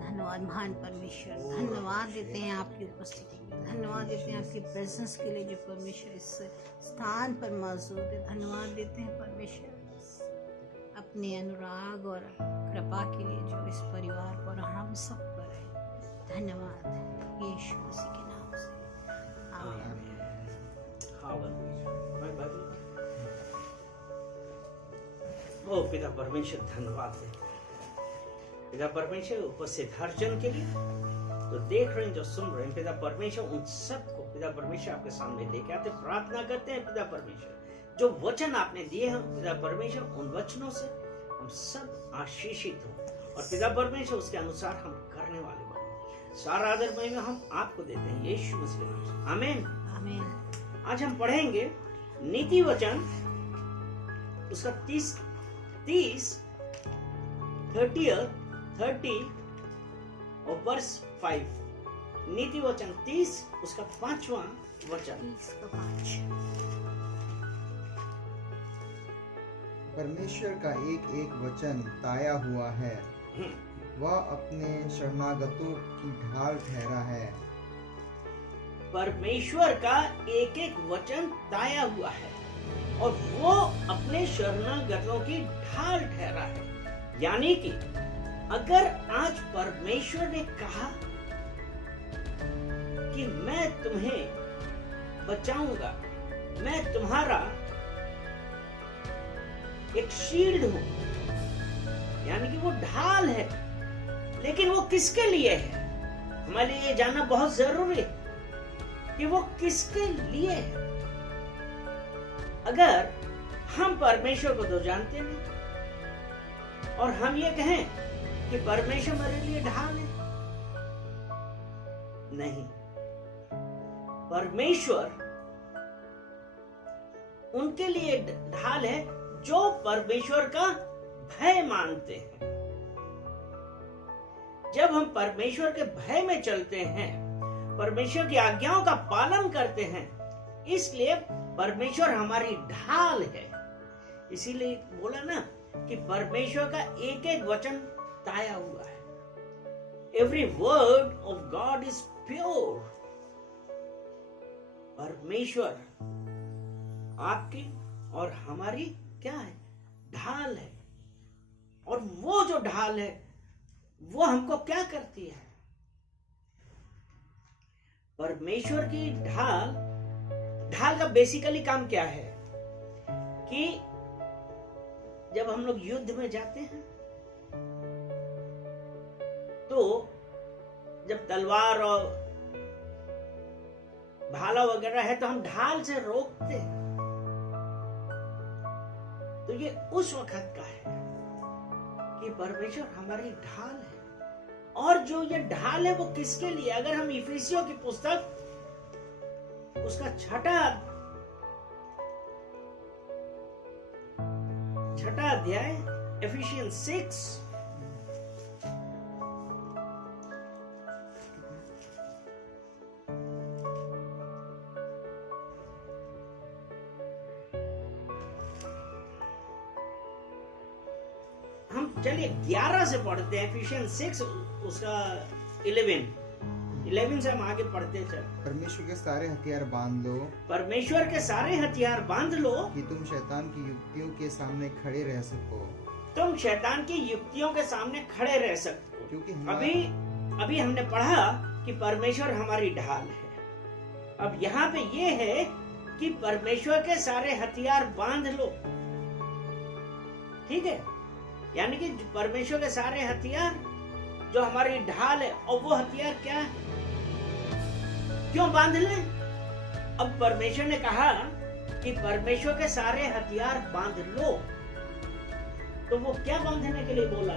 धन्यवाद महान परमेश्वर, धन्यवाद देते हैं आपकी उपस्थिति के लिए, धन्यवाद देते हैं आपकी प्रेजेंस के लिए जो परमेश्वर इस स्थान पर मौजूद है। धन्यवाद देते हैं परमेश्वर अपने अनुराग और कृपा के लिए जो इस परिवार पर हम सब पर है। धन्यवाद यीशु मसीह के नाम से, आमीन। ओ पिता परमेश्वर, धन्यवाद है पिता परमेश्वर उपस्थित हर जन के लिए जो देख रहे हैं, जो सुन रहे हैं पिता परमेश्वर, उन सबको पिता परमेश्वर आपके सामने लेके आते प्रार्थना करते हैं पिता परमेश्वर, जो वचन आपने दिए हैं पिता परमेश्वर, उन वचनों से हम सब आशीषित हो और पिता परमेश्वर उसके अनुसार हम करने वाले बने। सारा आदर महिमा हम आपको देते हैं यीशु मसीह के नाम से, आमीन आमीन। आज हम पढ़ेंगे नीति वचन उसका 30 और वर्ष 5। नीति वचन 30 उसका 5वां वचन। परमेश्वर का एक एक वचन ताया हुआ है, वह अपने शरणागतों की ढाल ठहरा है। परमेश्वर का एक एक वचन ताया हुआ है और वो अपने शरणागतों की ढाल ठहरा है। यानी कि अगर आज परमेश्वर ने कहा कि मैं तुम्हें बचाऊंगा, मैं तुम्हारा एक शील्ड हूं, यानी कि वो ढाल है, लेकिन वो किसके लिए है? हमारे लिए ये जानना बहुत जरूरी है कि वो किसके लिए है। अगर हम परमेश्वर को तो जानते नहीं और हम ये कहें कि परमेश्वर मेरे लिए ढाल है, नहीं, परमेश्वर उनके लिए ढाल है जो परमेश्वर का भय मानते हैं। जब हम परमेश्वर के भय में चलते हैं, परमेश्वर की आज्ञाओं का पालन करते हैं, इसलिए परमेश्वर हमारी ढाल है। इसीलिए बोला ना कि परमेश्वर का एक एक वचन ताया हुआ है। Every word of God is pure. परमेश्वर आपकी और हमारी क्या है? ढाल है। और वो जो ढाल है वो हमको क्या करती है? परमेश्वर की ढाल का बेसिकली काम क्या है कि जब हम लोग युद्ध में जाते हैं तो जब तलवार और भाला वगैरह है तो हम ढाल से रोकते हैं। तो ये उस वक्त का है कि परमेश्वर हमारी ढाल है। और जो ये ढाल है वो किसके लिए? अगर हम इफिसियों की पुस्तक उसका छठा अध्याय एफिशियंस 6 हम चलिए 11 से पढ़ते हैं। एफिशियंस 6 उसका 11 से हम आगे पढ़ते चल। परमेश्वर के सारे हथियार बांध लो। परमेश्वर के सारे हथियार बांध लो कि तुम शैतान की युक्तियों के सामने खड़े रह सको। तुम शैतान की युक्तियों के सामने खड़े रह सको। क्योंकि अभी हमने पढ़ा कि परमेश्वर हमारी ढाल है। अब यहाँ पे ये है कि परमेश्वर के सारे हथियार बांध लो। ठीक है, यानी कि परमेश्वर के सारे हथियार जो हमारी ढाल है, और वो हथियार क्या है? क्यों बांध लें? अब परमेश्वर ने कहा कि परमेश्वर के सारे हथियार बांध लो, तो वो क्या बांधने के लिए बोला?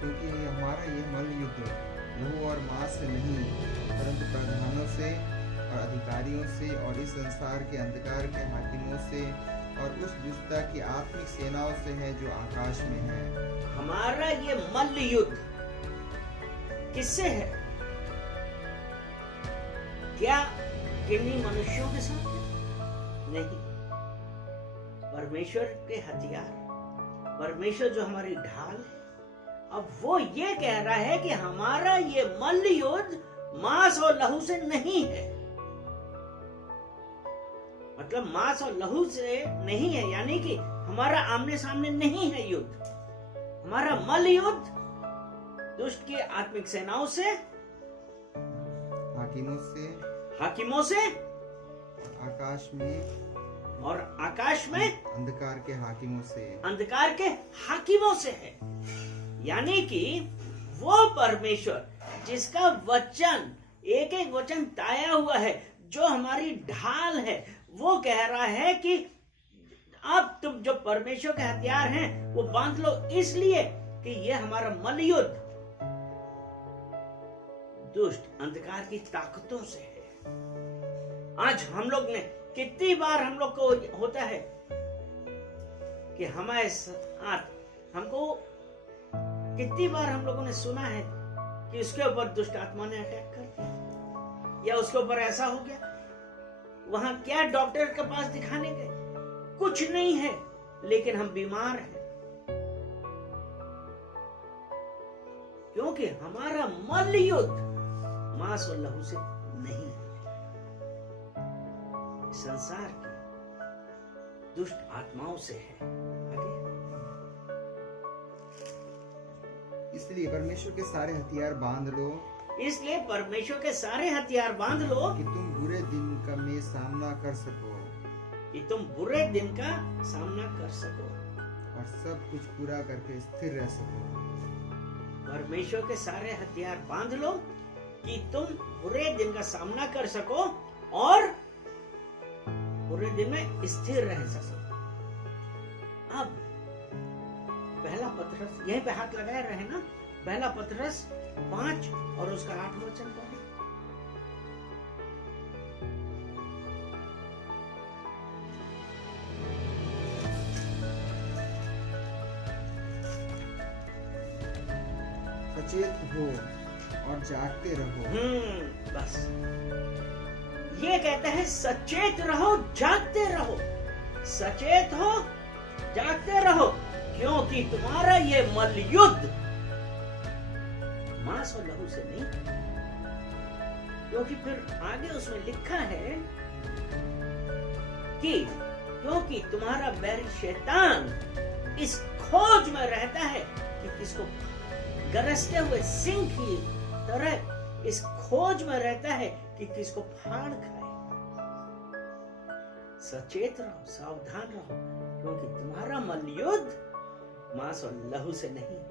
क्योंकि हमारा ये मल्ल युद्ध लहू और मांस से नहीं, परंतु प्रधानों से और अधिकारियों से और इस संसार के अंधकार के हाकिमों से और उस दुष्टता की आत्मिक सेनाओं से है जो आकाश में है। हमारा ये मल्ल युद्ध किससे है? क्या किन्हीं मनुष्यों के साथ? नहीं, परमेश्वर के हथियार परमेश्वर जो हमारी ढाल है, अब वो ये कह रहा है कि हमारा ये मल्ल युद्ध मांस और लहू से नहीं है। मतलब मांस और लहू से नहीं है, यानी कि हमारा आमने सामने नहीं है युद्ध। हमारा मल्ल युद्ध दुष्ट की आत्मिक सेनाओं से, हाकिमों से और आकाश में अंधकार के हाकिमों से है। यानी कि वो परमेश्वर जिसका वचन एक एक वचन ताया हुआ है, जो हमारी ढाल है, वो कह रहा है कि अब तुम जो परमेश्वर के हथियार हैं वो बांध लो, इसलिए कि ये हमारा मल्ल युद्ध दुष्ट अंधकार की ताकतों से है। आज हम लोग ने कितनी बार हम लोग को होता है कि हमारे साथ हमको कितनी बार हम लोगों ने सुना है कि उसके ऊपर दुष्ट आत्मा ने अटैक कर दिया, या उसके ऊपर ऐसा हो गया। वहां क्या डॉक्टर के पास दिखाने गए, कुछ नहीं है, लेकिन हम बीमार हैं, क्योंकि हमारा मल्ल युद्ध मांस और लहू से नहीं है, संसार की दुष्ट आत्माओं से है। इसलिए परमेश्वर के सारे हथियार बांध लो, इसलिए परमेश्वर के सारे हथियार बांध लो कि तुम बुरे दिन का में सामना कर सको, कि तुम बुरे दिन का सामना कर सको और सब कुछ पूरा करके स्थिर रह सको। परमेश्वर के सारे हथियार बांध लो कि तुम बुरे दिन का सामना कर सको और बुरे दिन में स्थिर रह सको। अब पहला पतरस, यहीं पे हाथ लगाए रहे ना, पहला पतरस 5 और उसका 8 वचन पढ़े। सचेत हो और जागते रहो। बस ये कहता है सचेत रहो, जागते रहो। सचेत हो, जागते रहो, क्योंकि तुम्हारा ये मल्ल युद्ध मांस और लहू से नहीं, क्योंकि फिर आगे उसमें लिखा है कि क्योंकि तुम्हारा बैरी शैतान इस खोज में रहता है कि किसको, गरजते हुए सिंह की तरह इस खोज में रहता है कि किसको फाड़ खाए। सचेत रहो, सावधान रहो, क्योंकि तुम्हारा मल्ल युद्ध मांस और लहू से नहीं है,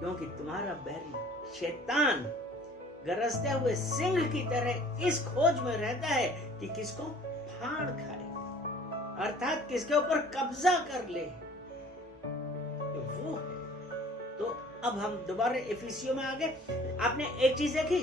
क्योंकि तुम्हारा बैरी शैतान गरजते हुए सिंह की तरह इस खोज में रहता है कि किसको फाड़ खाए, अर्थात किसके ऊपर कब्जा कर ले, वो है। तो अब हम दोबारा इफिसियों में आ गए। आपने एक चीज देखी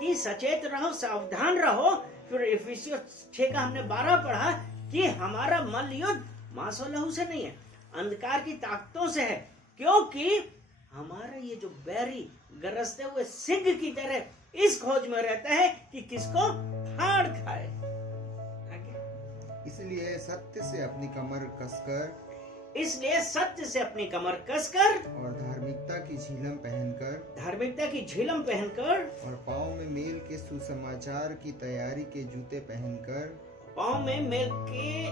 कि सचेत रहो, सावधान रहो, फिर इफिसियों 6 का हमने 12 पढ़ा कि हमारा मल्ल युद्ध मांस और लहू से नहीं है, अंधकार की ताकतों से है, क्योंकि हमारा ये जो बैरी गरजते हुए सिंह की तरह इस खोज में रहता है कि किसको फाड़ खाए। इसलिए सत्य से अपनी कमर कसकर, इसलिए सत्य से अपनी कमर कसकर और धार्मिकता की झिलम पहनकर, धार्मिकता की झिलम पहनकर और पाँव में मेल के सुसमाचार की तैयारी के जूते पहनकर, पाँव में मेल के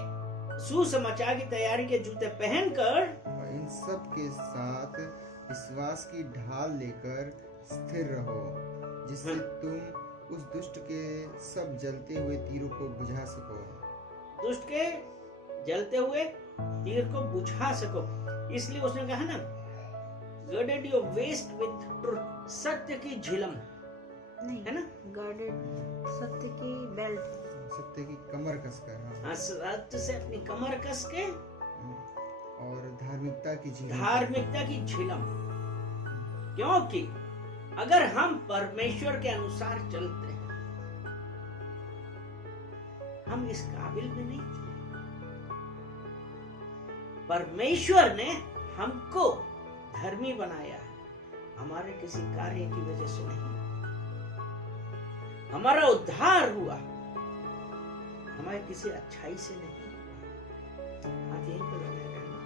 सुसमाचार की तैयारी के जूते पहनकर और इन सब के साथ विश्वास की ढाल लेकर स्थिर रहो, जिससे तुम उस दुष्ट के सब जलते हुए तीरों को बुझा सको। दुष्ट के जलते हुए तीर को बुझा सको। इसलिए उसने कहा ना, girded your waist with truth, सत्य की झिलम, नहीं है ना, गार्डेड, सत्य की बेल्ट, सत्य की कमर कसकर, हाँ, सत्य से अपनी कमर कस के और धार्मिकता की झिलम, धार्मिकता की झिलम, क्योंकि अगर हम परमेश्वर के अनुसार चलते हैं, हम इस काबिल भी नहीं थे। परमेश्वर ने हमको धर्मी बनाया है, हमारे किसी कार्य की वजह से नहीं। हमारा उद्धार हुआ हमारे किसी अच्छाई से नहीं। हाथ यहीं पर लगे रहना।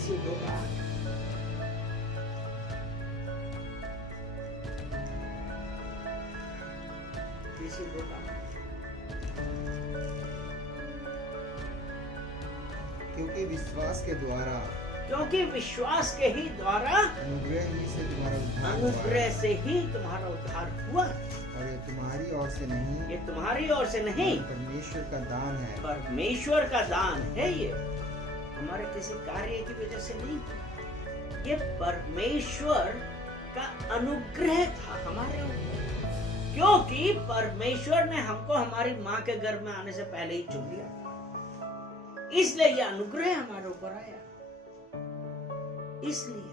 इफिसियों 2 का 8। इफिसियों 2 का 8। क्योंकि विश्वास के द्वारा क्योंकि विश्वास के ही द्वारा अनुग्रह ही से तुम्हारा उद्धार हुआ अनुग्रह है। से ही तुम्हारा उद्धार हुआ। और ये तुम्हारी ओर से नहीं, ये तुम्हारी ओर से नहीं, परमेश्वर का दान है। परमेश्वर का दान है। ये हमारे किसी कार्य की वजह से नहीं, ये परमेश्वर का अनुग्रह था हमारे ऊपर, क्योंकि परमेश्वर ने हमको हमारी माँ के गर्भ में आने से पहले ही चुन लिया, इसलिए यह अनुग्रह हमारे ऊपर आया। इसलिए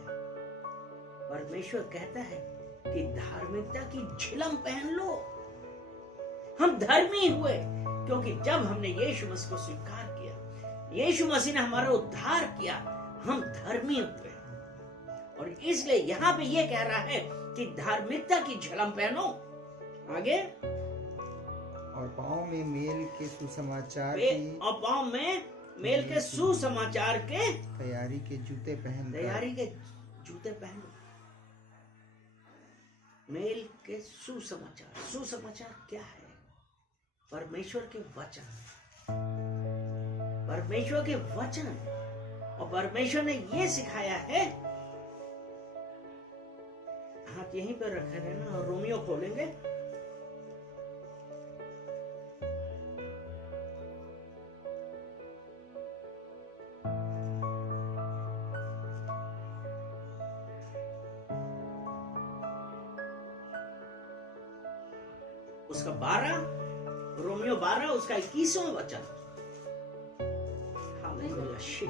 परमेश्वर कहता है कि धार्मिकता की झिलम पहन लो। हम धर्मी हुए क्योंकि जब हमने यीशु मसीह को स्वीकार किया, यीशु मसीह ने हमारा उद्धार किया, हम धर्मी हुए। और इसलिए यहाँ पे ये कह रहा है कि धार्मिकता की झिलम पहनो। आगे, और पाँव में मेल के सुसमाचार और पाँव में मेल के सुसमाचार के तैयारी के जूते पहन तैयारी के जूते पहनो। मेल के सुसमाचार, सुसमाचार क्या है? परमेश्वर के वचन, परमेश्वर के वचन। और परमेश्वर ने ये सिखाया है, हाथ यहीं पर रखे रहना और रोमियो खोलेंगे। उसका 12, रोमियो 12 उसका 21वां वचन।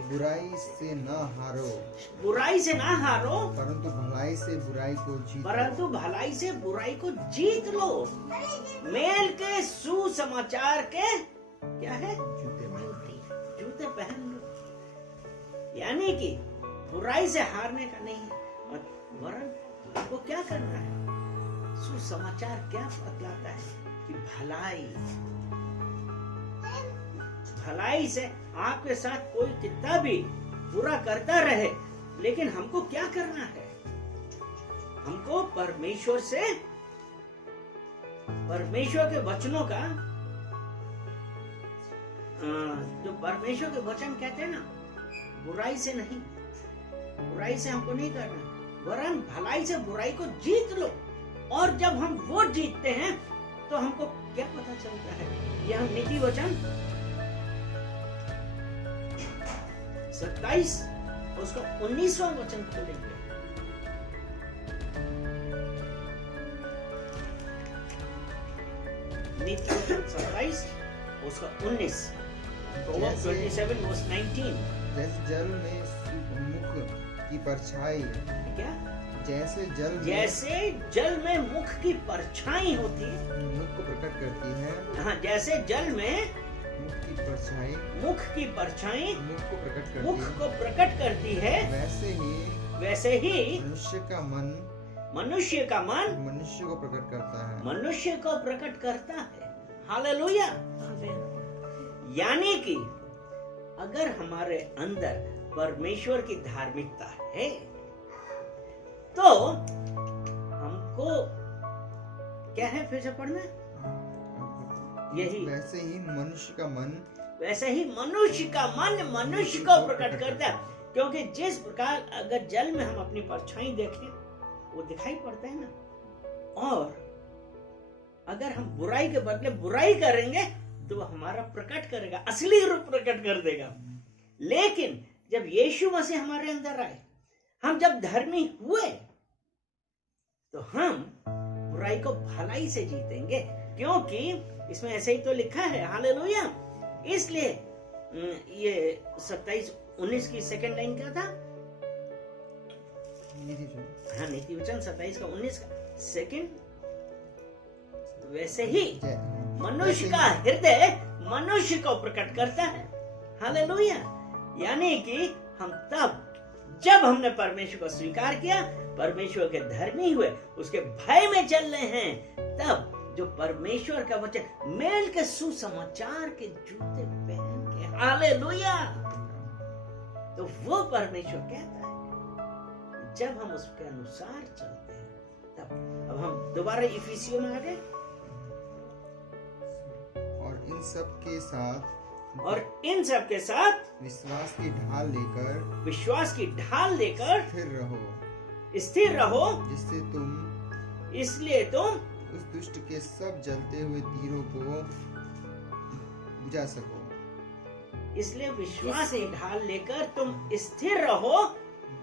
बुराई से न हारो, बुराई से ना हारो, परंतु भलाई से बुराई को जीत लो। परंतु भलाई से बुराई को जीत लो। मेल के सुसमाचार के क्या है? जूते पहन लो। यानी कि बुराई से हारने का नहीं है, वरन आपको क्या करना है? सुसमाचार क्या बतलाता है कि भलाई से आपके साथ कोई कितना भी बुरा करता रहे, लेकिन हमको क्या करना है? हमको परमेश्वर से, परमेश्वर के वचनों का, जो परमेश्वर के वचन कहते हैं ना, बुराई से नहीं, बुराई से हमको नहीं करना, वरन भलाई से बुराई को जीत लो। और जब हम वो जीतते हैं तो हमको क्या पता चलता है? यह हम नीति वचन 27 उसका 19वां वचन खोलेंगे। नीति वचन 27 उसका 19, 27 verse 19। जैसे जल में मुख की परछाई, क्या? जैसे जल में मुख की परछाई होती है, मुख को प्रकट करती है। हाँ, जैसे जल में मुख की परछाई मुख की परछाई मुख को प्रकट करती है, वैसे ही मनुष्य का मन मनुष्य को प्रकट करता है। मनुष्य को प्रकट करता है। हालेलुया। यानी कि अगर हमारे अंदर परमेश्वर की धार्मिकता है तो हमको क्या है? फिर से पढ़ना। यही, वैसे ही मनुष्य का मन मनुष्य को प्रकट करता है। क्योंकि जिस प्रकार अगर जल में हम अपनी परछाई देखें, वो दिखाई पड़ता है ना। और अगर हम बुराई के बदले बुराई करेंगे तो वो हमारा प्रकट करेगा, असली रूप प्रकट कर देगा। लेकिन जब यीशु मसीह हमारे अंदर आए, हम जब धर्मी हुए, तो हम बुराई को भलाई से जीतेंगे, क्योंकि इसमें ऐसे ही तो लिखा है। हालेलुया। इसलिए ये 27-19 की सेकंड लाइन क्या था? हाँ, नीति वचन 27 का 19 का सेकंड। वैसे ही मनुष्य का हृदय मनुष्य को प्रकट करता है। हालेलुया। यानी कि हम तब जब हमने परमेश्वर को स्वीकार किया, परमेश्वर के धर्मी हुए, उसके भय में चल रहे हैं, तब जो परमेश्वर का वचन मेल के सुसमाचार के जूते पहन के, हालेलुया, तो वो परमेश्वर कहता है जब हम उसके अनुसार चलते हैं तब। अब हम दोबारा इफिसियों में आ गए। और इन सब के साथ विश्वास की ढाल लेकर स्थिर रहो इसलिए तुम तुम उस दुष्ट के सब जलते हुए तीरों को बुझा सको। इसलिए विश्वास की ढाल लेकर तुम स्थिर रहो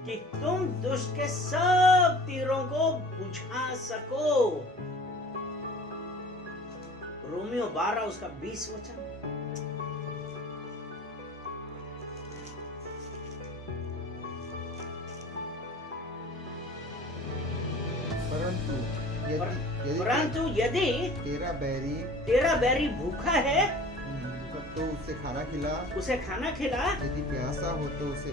कि तुम दुष्ट के सब तीरों को बुझा सको। रोमियो 12 उसका 20 वचन। परंतु यदि तेरा बैरी भूखा है तो उसे खाना खिला, यदि प्यासा हो तो उसे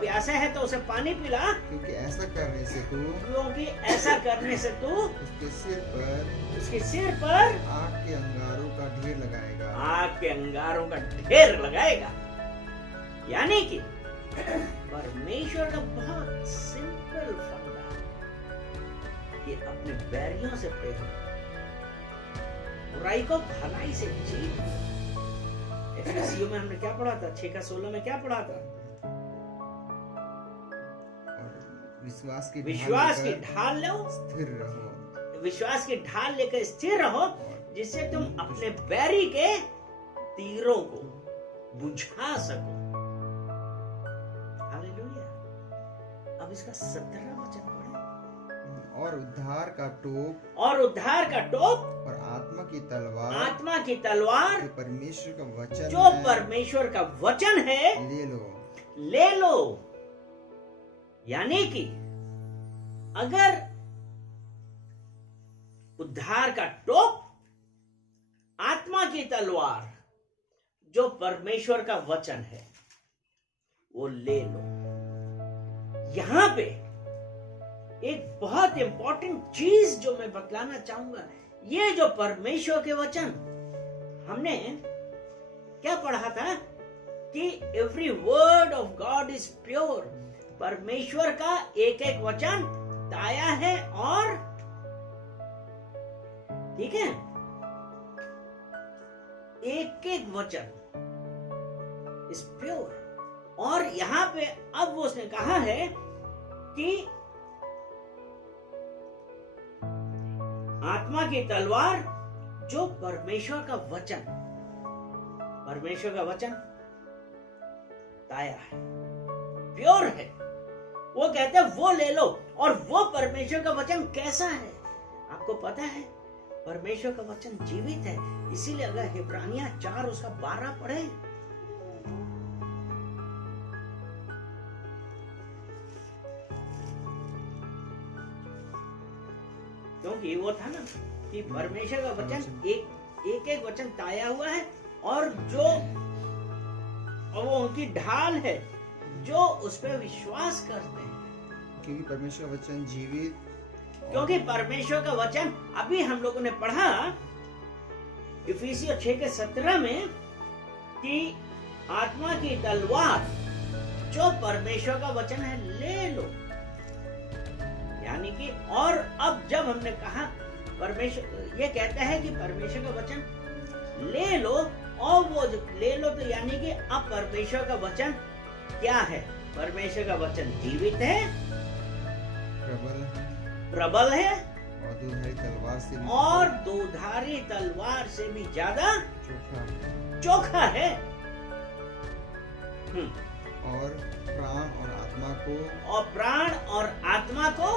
प्यासा है तो उसे पानी पिला, क्योंकि ऐसा करने से तू उसके सिर पर आग के अंगारों का ढेर लगाएगा। यानी कि परमेश्वर का बहुत सिंपल फंडा कि अपने बैरियों से प्रेम, बुराई को भलाई से जीत। एफएससीओ में हमने क्या पढ़ा था? 6:16 में क्या पढ़ा था? विश्वास की ढाल लो, स्थिर रहो। विश्वास की ढाल लेकर स्थिर रहो, जिससे तुम अपने बैरी के तीरों को बुझा सको। हालेलुया। अब इसका 17वां वचन पढ़ें। और उद्धार का टोप और आत्मा की तलवार जो परमेश्वर का वचन है ले लो। यानी कि अगर उद्धार का टोप, आत्मा की तलवार जो परमेश्वर का वचन है, वो ले लो। यहां पे एक बहुत इंपॉर्टेंट चीज जो मैं बतलाना चाहूंगा, ये जो परमेश्वर के वचन, हमने क्या पढ़ा था कि every word of God is pure. परमेश्वर का एक एक वचन ताया है और ठीक है, एक एक वचन इज प्योर। और यहां पे अब वो उसने कहा है कि आत्मा की तलवार जो परमेश्वर का वचन ताया है, प्योर है। वो कहते हैं वो ले लो। और वो परमेश्वर का वचन कैसा है आपको पता है? परमेश्वर का वचन जीवित है। इसीलिए अगर हिब्रानियां 4 उसका 12 पढ़े, क्योंकि वो था ना कि परमेश्वर का वचन एक वचन ताया हुआ है और वो उनकी ढाल है जो उस पर विश्वास करते हैं। क्योंकि परमेश्वर का वचन जीवित, क्योंकि परमेश्वर का वचन, अभी हम लोगों ने पढ़ा इफिसियों 6:17 में कि आत्मा की तलवार जो परमेश्वर का वचन है ले लो। यानी कि और अब जब हमने कहा परमेश्वर ये कहता है कि परमेश्वर का वचन ले लो, और वो ले लो तो यानी कि अब परमेश्वर का वचन क्या है? परमेश्वर का वचन जीवित है, प्रबल है और दोधारी तलवार से भी ज्यादा चोखा है। और प्राण और आत्मा को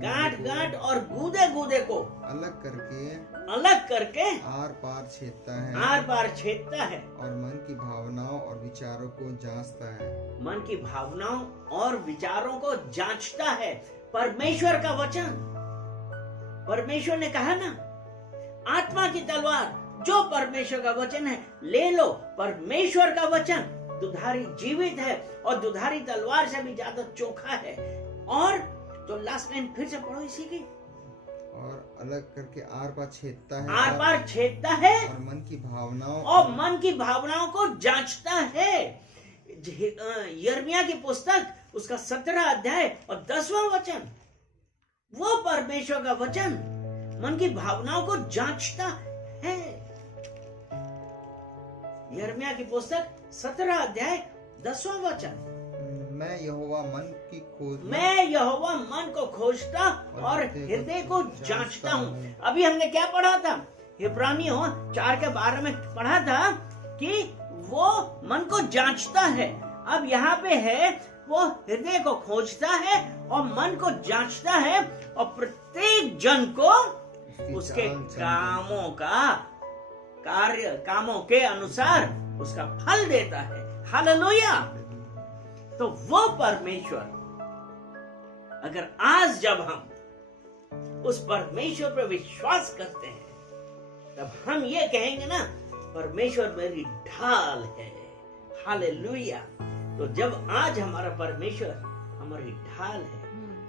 गांठ और गूदे को अलग करके आर पार छेदता है और मन की भावनाओं और विचारों को जांचता है। परमेश्वर का वचन, परमेश्वर ने कहा ना, आत्मा की तलवार जो परमेश्वर का वचन है ले लो। परमेश्वर का वचन दुधारी जीवित है और दुधारी तलवार से भी ज्यादा चोखा है। और तो लास्ट लाइन फिर से पढ़ो इसी की, और अलग करके आर पार छेदता है आर पार छेदता है और मन की भावनाओं को जांचता है। यिर्मयाह की पुस्तक उसका 17 अध्याय और 10वां वचन, वो परमेश्वर का वचन मन की भावनाओं को जांचता है। यिर्मयाह की पुस्तक 17 अध्याय 10वां वचन, मैं यहोवा मन को खोजता और हृदय को जांचता हूँ। अभी हमने क्या पढ़ा था? इब्रानियों 4:12 में पढ़ा था कि वो मन को जांचता है। अब यहाँ पे है वो हृदय को खोजता है और मन को जांचता है और प्रत्येक जन को उसके कामों के अनुसार उसका फल देता है। हालेलुया। तो वो परमेश्वर, अगर आज जब हम उस परमेश्वर पर विश्वास करते हैं तब हम ये कहेंगे ना, परमेश्वर मेरी ढाल है। हालेलुया। तो जब आज हमारा परमेश्वर हमारी ढाल है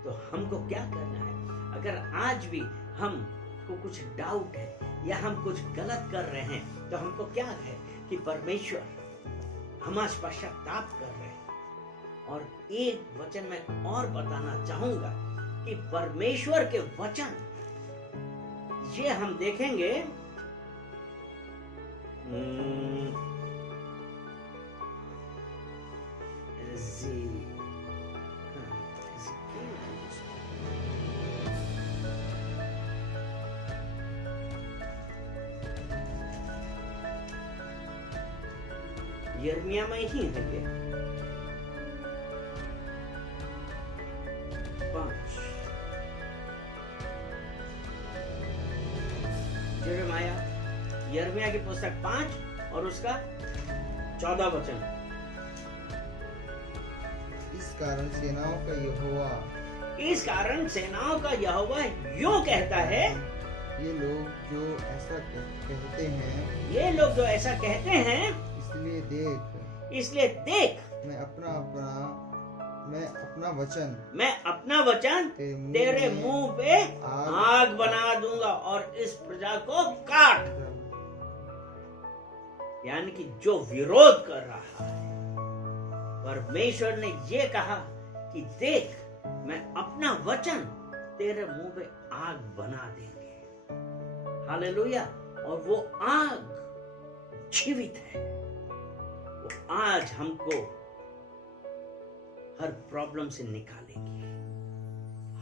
तो हमको क्या करना है? अगर आज भी हमको कुछ डाउट है या हम कुछ गलत कर रहे हैं तो हमको क्या है कि परमेश्वर, हम आज पश्चाताप कर रहे हैं। और एक वचन मैं और बताना चाहूंगा कि परमेश्वर के वचन, ये हम देखेंगे यिर्मयाह में ही है ये 5 यिर्मयाह की पुस्तक 5 और उसका 14 वचन। इस कारण सेनाओं का यहोवा यूं कहता है, ये लोग जो ऐसा कहते हैं इसलिए देख मैं अपना वचन तेरे मुंह पे आग बना दूंगा और इस प्रजा को काट। यानी कि जो विरोध कर रहा है, परमेश्वर ने ये कहा कि देख, मैं अपना वचन तेरे मुंह पे आग बना देंगे। हालेलुया। और वो आग जीवित है। वो आज हमको हर प्रॉब्लम से निकालेगी,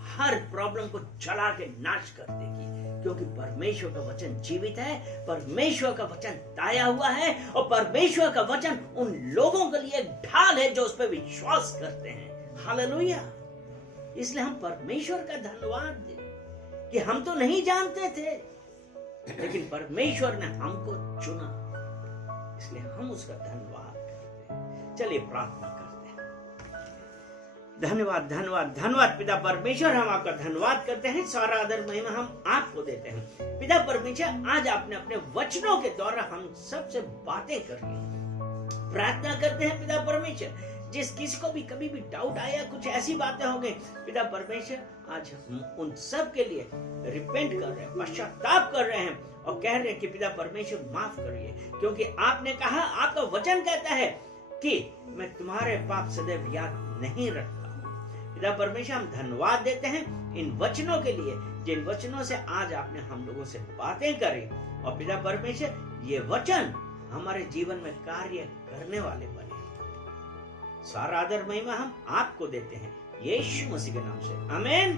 हर प्रॉब्लम को जला के नाश कर देगी, क्योंकि परमेश्वर का वचन जीवित है, परमेश्वर का वचन ताया हुआ है और परमेश्वर का वचन उन लोगों के लिए ढाल है जो उस पर विश्वास करते हैं। हालेलुया। इसलिए हम परमेश्वर का धन्यवाद दें कि हम तो नहीं जानते थे, लेकिन परमेश्वर ने हमको चुना, इसलिए हम उसका धन्यवाद करते हैं। चलिए प्रार्थना करते हैं। धन्यवाद धन्यवाद धन्यवाद पिता परमेश्वर, हम आपका धन्यवाद करते हैं। सारा आदर महिमा हम आपको देते हैं। पिता परमेश्वर, आज आपने अपने वचनों के द्वारा हम सबसे बातें कर ली। प्रार्थना करते हैं पिता परमेश्वर, जिस किसी को भी कभी भी डाउट आया, कुछ ऐसी बातें हो गई, पिता परमेश्वर आज हम उन सब के लिए रिपेंट कर रहे हैं, पश्चाताप कर रहे हैं और कह रहे हैं कि पिता परमेश्वर माफ करिए, क्योंकि आपने कहा, आपका वचन कहता है कि मैं तुम्हारे पाप सदैव याद नहीं रखता। पिता परमेश्वर, हम धन्यवाद देते हैं इन वचनों के लिए, जिन वचनों से आज आपने हम लोगों से बातें करी। और पिता परमेश्वर, ये वचन हमारे जीवन में कार्य करने वाले बने। सारा आदर महिमा हम आपको देते हैं, यीशु मसीह के नाम से, आमीन।